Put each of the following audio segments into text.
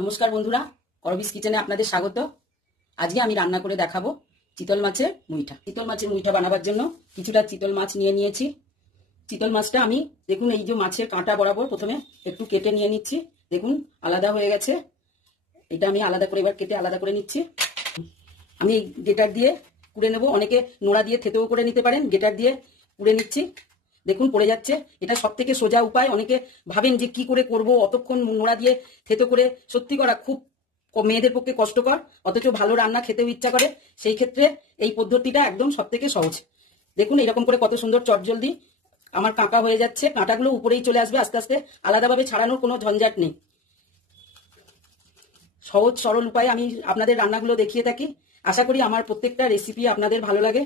নমস্কার বন্ধুরা, করবিস কিচেনে আপনাদের স্বাগত। আজকে আমি রান্না করে দেখাবো চিতল মাছের মুইঠা। চিতল মাছের মুইঠা বানাবার জন্য কিছুটা চিতল মাছ নিয়ে নিয়েছি। চিতল মাছটা আমি দেখুন এই যে মাছের কাঁটা বরাবর প্রথমে একটু কেটে নিয়ে নিচ্ছি। দেখুন আলাদা হয়ে গেছে, এটা আমি আলাদা করে এবার কেটে আলাদা করে নিচ্ছি। আমি গেটার দিয়ে কুড়ে নেব, অনেকে নোড়া দিয়ে থেতেও করে নিতে পারেন। গেটার দিয়ে কুড়ে নিচ্ছি। দেখুন পড়ে যাচ্ছে, এটা সব থেকে সোজা উপায়। অনেকে ভাবেন যে কি করে করব, অতক্ষণ নোড়া দিয়ে থেতো করে সত্যি করা খুব মেয়েদের পক্ষে কষ্টকর, অথচ ভালো রান্না খেতেও ইচ্ছা করে। সেই ক্ষেত্রে এই পদ্ধতিটা একদম সব থেকে সহজ। দেখুন এরকম করে কত সুন্দর চটজলদি আমার কাঁটা হয়ে যাচ্ছে। কাঁটাগুলো উপরেই চলে আসবে আস্তে আস্তে, আলাদাভাবে ছাড়ানোর কোনো ঝঞ্ঝাট নেই। সহজ সরল উপায়ে আমি আপনাদের রান্নাগুলো দেখিয়ে থাকি। আশা করি আমার প্রত্যেকটা রেসিপি আপনাদের ভালো লাগে,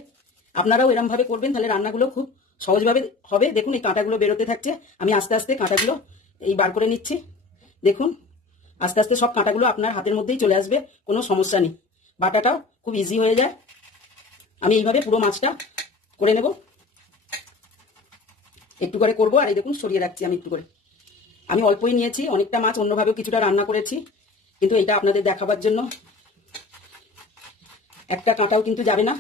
আপনারাও এরকম ভাবে করবেন, তাহলে রান্নাগুলো খুব সহজভাবে হবে। দেখুন এই কাঁটাগুলো বেরোতে থাকছে, আমি আস্তে আস্তে কাঁটাগুলো এই বার করে নিচ্ছি। দেখুন আস্তে আস্তে সব কাঁটাগুলো আপনার হাতের মধ্যেই চলে আসবে, কোনো সমস্যা নেই। বাটাটাও খুব ইজি হয়ে যায়। আমি এইভাবে পুরো মাছটা করে নেব, একটু করে করবো। আর এই দেখুন সরিয়ে রাখছি আমি একটু করে। আমি অল্পই নিয়েছি, অনেকটা মাছ অন্যভাবেও কিছুটা রান্না করেছি, কিন্তু এটা আপনাদের দেখাবার জন্য। একটা কাঁটাও কিন্তু যাবে না।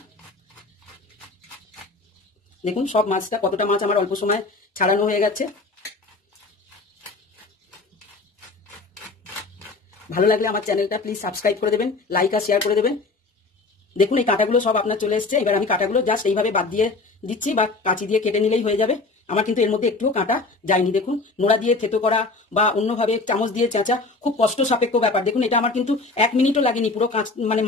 দেখুন সব মাছটা, কতটা মাছ আমার অল্প সময় ছাড়ানো হয়ে গেছে। ভালো লাগলে আমার চ্যানেলটা প্লিজ সাবস্ক্রাইব করে দেবেন, লাইক আর শেয়ার করে দেবেন। দেখুন এই কাঁটাগুলো সব আপনার চলে এসছে। এবার আমি কাঁটাগুলো জাস্ট এইভাবে বাদ দিয়ে দিচ্ছি, বা কাঁচি দিয়ে কেটে নিলেই হয়ে যাবে। আমার কিন্তু এর মধ্যে একটুও কাঁটা যায়নি। দেখুন নোড়া দিয়ে থেতো করা বা অন্যভাবে চামচ দিয়ে চেঁচা খুব কষ্ট সাপেক্ষ ব্যাপার। দেখুন এটা আমার কিন্তু 1 মিনিটও লাগেনি, পুরো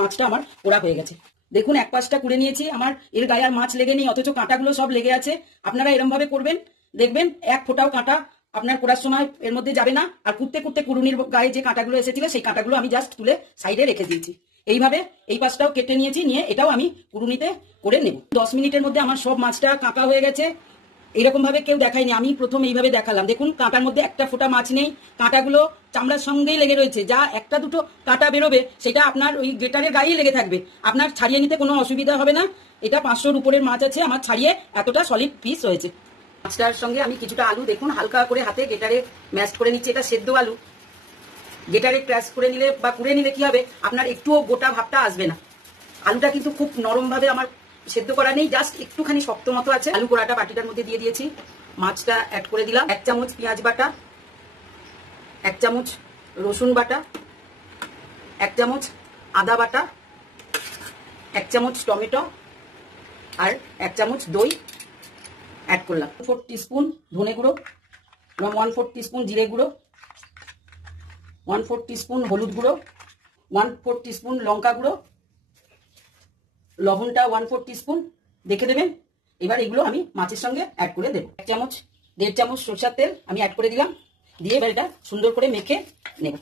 মাছটা আমার পোড়া হয়ে গেছে। দেখুন এক পাশটা কুড়ে নিয়েছি, আমার এর গায়ে আর মাছ লেগে নেই, অথচ কাঁটাগুলো সব লেগে আছে। আপনারা এরম ভাবে করবেন, দেখবেন এক ফোঁটাও কাঁটা আপনার পোড়ার সময় এর মধ্যে যাবে না। আর কুড়তে কুড়তে কুড়ুনির গায়ে যে কাঁটাগুলো এসেছিল সেই কাঁটাগুলো আমি জাস্ট তুলে সাইডে রেখে দিয়েছি। এইভাবে এই পাশটাও কেটে নিয়েছি, নিয়ে এটাও আমি কুড়ুনিতে করে নেব। 10 মিনিটের মধ্যে আমার সব মাছটা কাঁটা হয়ে গেছে। এইরকম ভাবে কেউ দেখায়নি, আমি প্রথম এইভাবে দেখালাম। দেখুন কাঁটার মধ্যে একটা ফোঁটা মাছ নেই, কাঁটাগুলো চামড়ার সঙ্গেই লেগে রয়েছে। যা একটা দুটো কাঁটা বেরোবে সেটা আপনার ওই গেটারের গায়েই লেগে থাকবে, আপনার ছাড়িয়ে নিতে কোনো অসুবিধা হবে না। এটা 500-র উপরের মাছ আছে, আমার ছাড়িয়ে এতটা সলিড পিস হয়েছে। মাছটার সঙ্গে আমি কিছুটা আলু দেখুন হালকা করে হাতে গেটারে ম্যাশ করে নিচ্ছি। এটা সেদ্ধ আলু, গেটারে ক্র্যাশ করে নিলে বা কুড়ে নিলে কি হবে, আপনার একটুও গোটা ভাবটা আসবে না। আলুটা কিন্তু খুব নরম ভাবে আমার সেদ্ধ করা নেই, জাস্ট একটুখানি শক্ত মতো আছে। আলু কোড়াটা বাটিটার মধ্যে দিয়ে দিয়েছি, মাছটা অ্যাড করে দিলাম। 1 চামচ পেঁয়াজ বাটা, 1 চামচ রসুন বাটা, 1 চামচ আদা বাটা, 1 চামচ টমেটো, আর 1 চামচ দই অ্যাড করলাম। 4 টিস্পুন ধনে গুঁড়ো, 1/4 টিস্পুন জিরে গুঁড়ো, 1/4 টিস্পুন হলুদ গুঁড়ো, 1/4 টিস্পুন লঙ্কা গুঁড়ো, লবণটা 1/4 টিস্পুন দেখে দেবেন। এবার এগুলো আমি মাছের সঙ্গে অ্যাড করে দেবো। 1.5 চামচ সরষের তেল আমি অ্যাড করে দিলাম, দিয়ে এবার এটা সুন্দর করে মেখে নেব।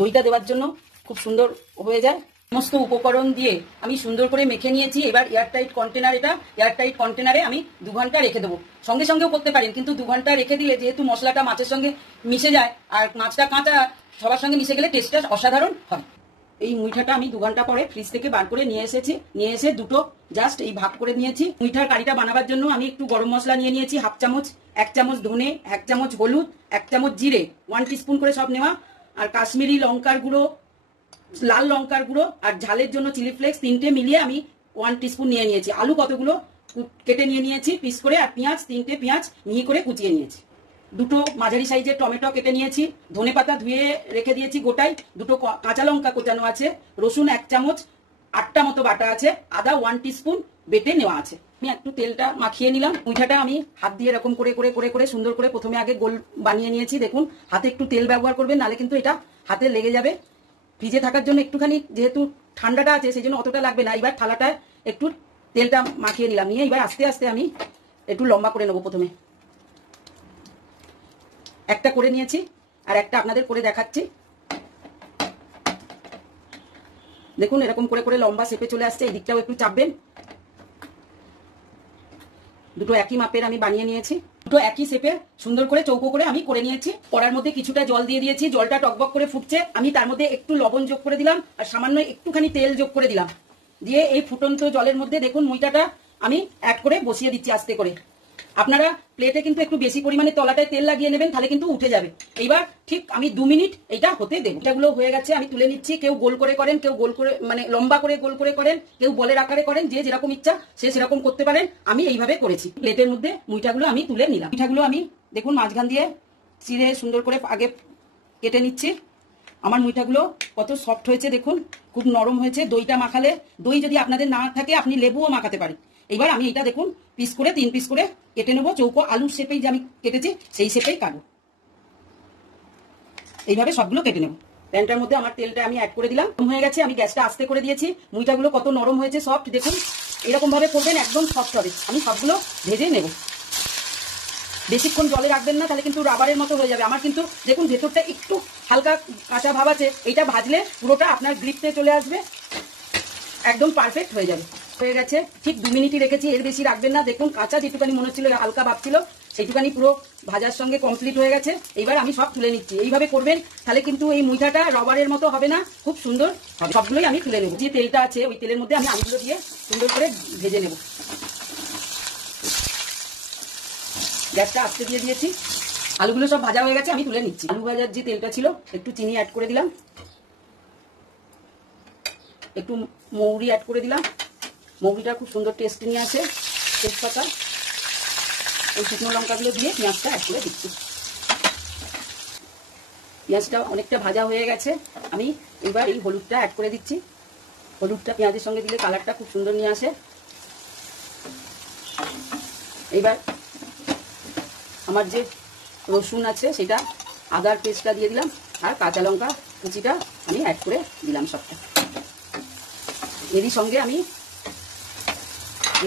দইটা দেওয়ার জন্য খুব সুন্দর হয়ে যায়। সমস্ত উপকরণ দিয়ে আমি সুন্দর করে মেখে নিয়েছি। এবার এয়ারটাইট কন্টেনার, এটা এয়ারটাইট কন্টেনারে আমি 2 ঘন্টা রেখে দেবো। সঙ্গে সঙ্গেও করতে পারেন, কিন্তু 2 ঘন্টা রেখে দিলে যেহেতু মশলাটা মাছের সঙ্গে মিশে যায়, আর মাছটা কাঁচা সবার সঙ্গে মিশে গেলে টেস্টটা অসাধারণ হয়। এই মুইঠাটা আমি 2 ঘন্টা পরে ফ্রিজ থেকে বার করে নিয়ে এসেছি। নিয়ে এসে দুটো জাস্ট এই ভাগ করে নিয়েছি। মুইঠার কারিটা বানাবার জন্য আমি একটু গরম মশলা নিয়ে নিয়েছি, 1/2 চামচ, 1 চামচ ধনে, 1 চামচ হলুদ, 1 চামচ জিরে, 1 টিস্পুন করে সব নেওয়া। আর কাশ্মীরি লঙ্কার গুঁড়ো, লাল লঙ্কার গুঁড়ো, আর ঝালের জন্য চিলি ফ্লেক্স, 3টে মিলিয়ে আমি 1 টিস্পুন নিয়ে নিয়েছি। আলু কতগুলো কেটে নিয়ে নিয়েছি পিস করে, আর পেঁয়াজ 3টে পেঁয়াজ মিহি করে কুচিয়ে নিয়েছি। দুটো মাঝারি সাইজের টমেটো কেটে নিয়েছি, ধনে পাতা ধুয়ে রেখে দিয়েছি গোটাই, দুটো কাঁচা লঙ্কা কোচানো আছে, রসুন 1 চামচ 8টা মতো বাটা আছে, আদা 1 টিস্পুন বেটে নেওয়া আছে। আমি একটু তেলটা মাখিয়ে নিলাম। মুইঠাটা আমি হাত দিয়ে এরকম করে করে করে করে সুন্দর করে প্রথমে আগে গোল বানিয়ে নিয়েছি। দেখুন হাতে একটু তেল ব্যবহার করবেন, নাহলে কিন্তু এটা হাতে লেগে যাবে। ফ্রিজে থাকার জন্য একটুখানি, যেহেতু ঠান্ডাটা আছে সেই জন্য অতটা লাগবে না। এবার থালাটায় একটু তেলটা মাখিয়ে নিলাম, নিয়ে এবার আস্তে আস্তে আমি একটু লম্বা করে নেবো। প্রথমে একটা করে নিয়েছি, আর একটা আপনাদের করে দেখাচ্ছি। দেখুন এরকম করে করে লম্বা শেপে চলে আসছে। এই দিকটাও একটু চাপবেন। দুটো একই মাপের আমি বানিয়ে নিয়েছি, দুটো একই শেপে সুন্দর করে চৌকো করে আমি করে নিয়েছি। কড়ার মধ্যে কিছুটা জল দিয়ে দিয়েছি, জলটা টকবক করে ফুটছে। আমি তার মধ্যে একটু লবণ যোগ করে দিলাম, আর সামান্য একটুখানি তেল যোগ করে দিলাম। দিয়ে এই ফুটন্ত জলের মধ্যে দেখুন মুইটাটা আমি অ্যাড করে বসিয়ে দিচ্ছি আস্তে করে। আপনারা প্লেটে কিন্তু একটু বেশি পরিমাণে তলাটায় তেল লাগিয়ে নেবেন, তাহলে কিন্তু উঠে যাবে। এইবার ঠিক আমি 2 মিনিট এটা হতে দেব। এটাগুলো হয়ে গেছে, আমি তুলে নিচ্ছি। কেউ গোল করে করেন, কেউ গোল করে মানে লম্বা করে গোল করে করেন, কেউ বলের আকারে করেন, যে যেরকম ইচ্ছা সে সেরকম করতে পারেন। আমি এইভাবে করেছি। প্লেটের মধ্যে মুইঠাগুলো আমি তুলে নিলাম। মুইঠাগুলো আমি দেখুন মাঝখান দিয়ে চিড়ে সুন্দর করে আগে কেটে নিচ্ছি। আমার মুইঠাগুলো কত সফট হয়েছে দেখুন, খুব নরম হয়েছে। দইটা মাখালে, দই যদি আপনাদের না থাকে আপনি লেবুও মাখাতে পারেন। এইবার আমি এটা দেখুন পিস করে 3 পিস করে কেটে নেবো। চৌকো আলুর শেপেই যে আমি কেটেছি সেই শেপেই কাটবো। এইভাবে সবগুলো কেটে নেব। প্যানটার মধ্যে আমার তেলটা আমি অ্যাড করে দিলাম। হয়ে গেছে, আমি গ্যাসটা আস্তে করে দিয়েছি। মুইঠাগুলো কত নরম হয়েছে, সফট দেখুন। এরকম ভাবে করবেন, একদম সফট হবে। আমি সবগুলো ভেজে নেব। বেশিক্ষণ জলে রাখবেন না, তাহলে কিন্তু রাবারের মতো হয়ে যাবে। আমার কিন্তু দেখুন ভেতরটা একটু হালকা কাঁচা ভাব আছে। এইটা ভাজলে পুরোটা আপনার গ্রিপতে চলে আসবে, একদম পারফেক্ট হয়ে যাবে। হয়ে গেছে, ঠিক 2 মিনিটই রেখেছি, এর বেশি রাখবেন না। দেখুন কাঁচা যেটুকানি মনে হচ্ছিল, হালকা ভাব ছিল, সেইটুকানি পুরো ভাজার সঙ্গে কমপ্লিট হয়ে গেছে। এইবার আমি সব তুলে নিচ্ছি। এইভাবে করবেন, তাহলে কিন্তু এই মুইঠাটা রবারের মতো হবে না, খুব সুন্দর হবে। সবগুলোই আমি তুলে নেব। যে তেলটা আছে ওই তেলের মধ্যে আমি আলুগুলো দিয়ে সুন্দর করে ভেজে নেব। গ্যাসটা আস্তে দিয়ে দিয়েছি। আলুগুলো সব ভাজা হয়ে গেছে, আমি তুলে নিচ্ছি। আলু ভাজার যে তেলটা ছিল, একটু চিনি অ্যাড করে দিলাম, একটু মৌরি অ্যাড করে দিলাম। মৌরিটা খুব সুন্দর টেস্ট নিয়ে আসে। তেজপাতা, ওই শুকনো লঙ্কাগুলো দিয়ে পেঁয়াজটা অ্যাড করে দিচ্ছি। পেঁয়াজটা অনেকটা ভাজা হয়ে গেছে, আমি এবার এই হলুদটা অ্যাড করে দিচ্ছি। হলুদটা পেঁয়াজের সঙ্গে দিলে কালারটা খুব সুন্দর নিয়ে আসে। এইবার আমার যে রসুন আছে সেটা, আদার পেস্টটা দিয়ে দিলাম, আর কাঁচা লঙ্কা কুচিটা আমি অ্যাড করে দিলাম সবটা। এরই সঙ্গে আমি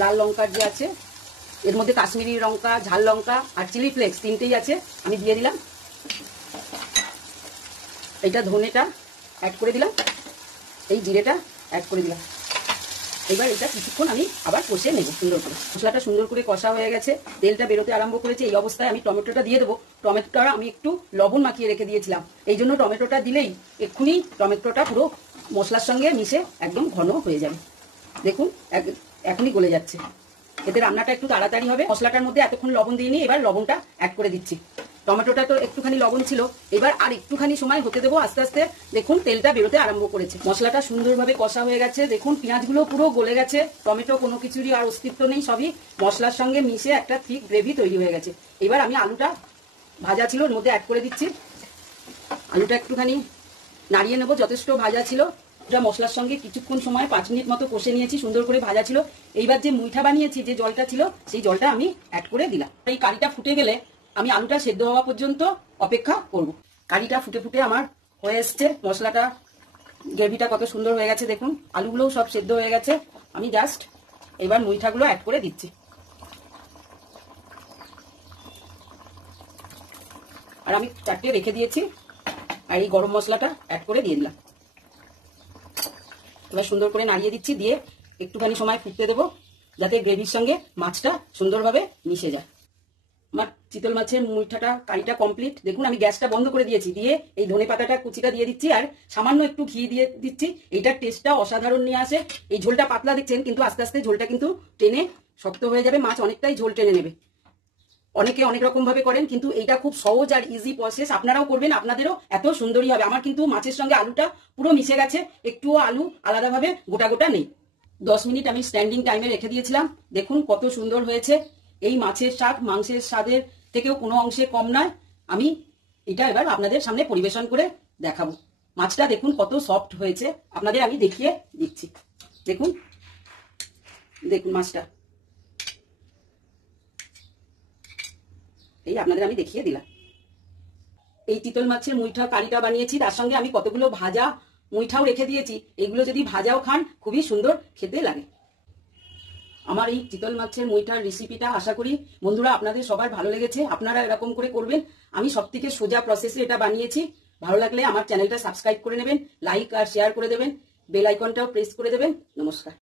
লাল লঙ্কার যে আছে, এর মধ্যে কাশ্মীরি লঙ্কা, ঝাল লঙ্কা আর চিলি ফ্লেক্স 3টেই আছে, আমি দিয়ে দিলাম। এইটা ধনেটা অ্যাড করে দিলাম, এই জিরেটা অ্যাড করে দিলাম। এবার এটা কিছুক্ষণ আমি আবার কষে নেব সুন্দর করে। মশলাটা সুন্দর করে কষা হয়ে গেছে, তেলটা বেরোতে আরম্ভ করেছে। এই অবস্থায় আমি টমেটোটা দিয়ে দেবো। টমেটোটা আমি একটু লবণ মাখিয়ে রেখে দিয়েছিলাম, এই জন্য টমেটোটা দিলেই এক্ষুনি টমেটোটা পুরো মশলার সঙ্গে মিশে একদম ঘন হয়ে যাবে। দেখুন এখনই গলে যাচ্ছে, এতে রান্নাটা একটু তাড়াতাড়ি হবে। মশলাটার মধ্যে এতক্ষণ লবণ দিইনি, এবার লবণটা অ্যাড করে দিচ্ছি। টমেটোটা তো একটুখানি লবণ ছিল, এবার আর একটুখানি সময় হতে দেবো। আস্তে আস্তে দেখুন তেলটা বেরোতে আরম্ভ করেছে। মশলাটা সুন্দরভাবে কষা হয়ে গেছে। দেখুন পেঁয়াজগুলো পুরো গলে গেছে, টমেটো কোনো কিছুরই আর অস্তিত্ব নেই, সবই মশলার সঙ্গে মিশে একটা ঠিক গ্রেভি তৈরি হয়ে গেছে। এবার আমি আলুটা ভাজা ছিল ওর মধ্যে অ্যাড করে দিচ্ছি। আলুটা একটুখানি নাড়িয়ে নেবো, যথেষ্ট ভাজা ছিল। এটা মশলার সঙ্গে কিছুক্ষণ সময় 5 মিনিট মতো কষে নিয়েছি, সুন্দর করে ভাজা ছিল। এইবার যে মুইঠা বানিয়েছি, যে জলটা ছিল, সেই জলটা আমি অ্যাড করে দিলাম। এই কারিটা ফুটে গেলে আমি আলুটা সেদ্ধ হওয়া পর্যন্ত অপেক্ষা করব। কারিটা ফুটে ফুটে আমার হয়ে এসছে। মশলাটা, গ্রেভিটা কত সুন্দর হয়ে গেছে দেখুন। আলুগুলোও সব সেদ্ধ হয়ে গেছে। আমি জাস্ট এবার মুইঠাগুলো অ্যাড করে দিচ্ছি। আর আমি 4টে রেখে দিয়েছি, আর এই গরম মশলাটা অ্যাড করে দিয়ে দিলাম। এবার সুন্দর করে নাড়িয়ে দিচ্ছি, দিয়ে একটুখানি সময় ফুটতে দেবো, যাতে গ্রেভির সঙ্গে মাছটা সুন্দরভাবে মিশে যায়। আমার চিতল মাছের মুইঠাটা কারিটা কমপ্লিট। দেখুন আমি গ্যাসটা বন্ধ করে দিয়েছি, দিয়ে এই ধনে পাতাটা কুচিটা দিয়ে দিচ্ছি, আর সামান্য একটু ঘি দিয়ে দিচ্ছি। এইটার টেস্টটা অসাধারণ নিয়ে আসে। এই ঝোলটা পাতলা দেখছেন, কিন্তু আস্তে আস্তে ঝোলটা কিন্তু টেনে শক্ত হয়ে যাবে। মাছ অনেকটাই ঝোল টেনে নেবে। অনেকে অনেক রকম ভাবে করেন, কিন্তু এইটা খুব সহজ আর ইজি প্রসেস। আপনারাও করবেন, আপনাদেরও এত সুন্দরই হবে। আমার কিন্তু মাছের সঙ্গে আলুটা পুরো মিশে গেছে, একটুও আলু আলাদাভাবে গোটা গোটা নেই। 10 মিনিট আমি স্ট্যান্ডিং টাইমে রেখে দিয়েছিলাম। দেখুন কত সুন্দর হয়েছে। এই মাছের স্বাদ মাংসের স্বাদের থেকেও কোনো অংশে কম নয়। আমি এটা এবার আপনাদের সামনে পরিবেশন করে দেখাবো। মাছটা দেখুন কত সফট হয়েছে, আপনাদের আমি দেখিয়ে দিচ্ছি। দেখুন দেখুন মাছটা, এই আপনাদের আমি দেখিয়ে দিলাম। এই চিতল মাছের মুইঠা কারিটা বানিয়েছি, তার সঙ্গে আমি কতগুলো ভাজা মুইঠাও রেখে দিয়েছি। এগুলো যদি ভাজাও খান খুবই সুন্দর খেতে লাগে। আমার এই চিতল মাছের মুইঠার রেসিপিটা আশা করি বন্ধুরা আপনাদের সবার ভালো লেগেছে। আপনারা এরকম করে করবেন। আমি সবথেকে সোজা প্রসেসে এটা বানিয়েছি। ভালো লাগলে আমার চ্যানেলটা সাবস্ক্রাইব করে নেবেন, লাইক আর শেয়ার করে দেবেন, বেল আইকনটাও প্রেস করে দেবেন। নমস্কার।